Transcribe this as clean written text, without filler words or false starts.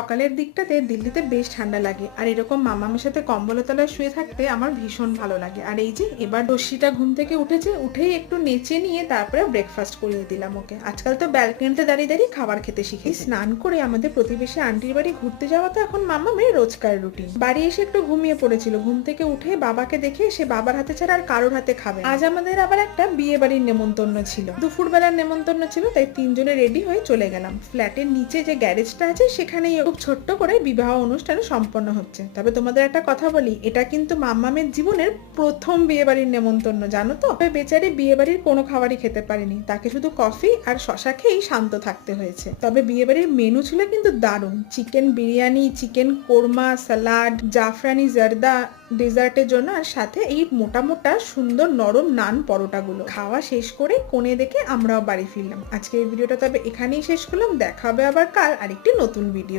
সকালের দিকটাতে দিল্লিতে বেশ ঠান্ডা লাগে, আর এরকম মামামের সাথে কম্বলের তলায় শুয়ে থাকতে আমার ভীষণ ভালো লাগে। আর এই যে এবার দস্যিটা ঘুম থেকে উঠেছে, উঠেই একটু নেচে নিয়ে তারপরে ব্রেকফাস্ট করিয়ে দিলাম ওকে। আজকাল তো ব্যালকনিতে দাঁড়িয়ে দাঁড়িয়ে খাবার খেতে শিখে। স্নান করে আমাদের প্রতিবেশী আন্টির বাড়ি ঘুরতে যাওয়া তো এখন মামামের রোজকার রুটিন। বাড়ি এসে একটু ঘুমিয়ে পড়েছিল, ঘুম থেকে উঠে বাবাকে দেখে সে বাবার হাতে ছাড়া আর কারোর হাতে খাবে না। আজ আমাদের আবার একটা বিয়ে বাড়ির নেমন্তন্ন ছিল, দুপুরবেলার নেমন্তন্ন ছিল, তাই তিনজনে রেডি হয়ে চলে গেলাম। ফ্ল্যাটের নিচে যে গ্যারেজটা আছে সেখানেই খুব ছোট্ট করে বিবাহ অনুষ্ঠান সম্পন্ন হচ্ছে। তবে তোমাদের একটা কথা বলি, এটা কিন্তু মাম্মামের জীবনের প্রথম বিয়ে বাড়ির নেমন্তন্ন, জানো তো। বেচারি বিয়ে বাড়ির কোনো খাবারই খেতে পারেনি, তাকে শুধু কফি আর শশা খেয়েই শান্ত থাকতে হয়েছে। তবে বিয়ে বাড়ির মেনু ছিল কিন্তু দারুণ। Chicken biryani, chicken korma, salad, জাফরানি জর্দা ডেজার্টের জন্য, আর সাথে এই মোটা মোটা সুন্দর নরম নান পরোটাগুলো। খাওয়া শেষ করে কোণে দেখে আমরাও বাড়ি ফিরলাম। আজকের ভিডিওটা তবে এখানেই শেষ করলাম, দেখা হবে আবার কাল আরেকটি নতুন ভিডিও।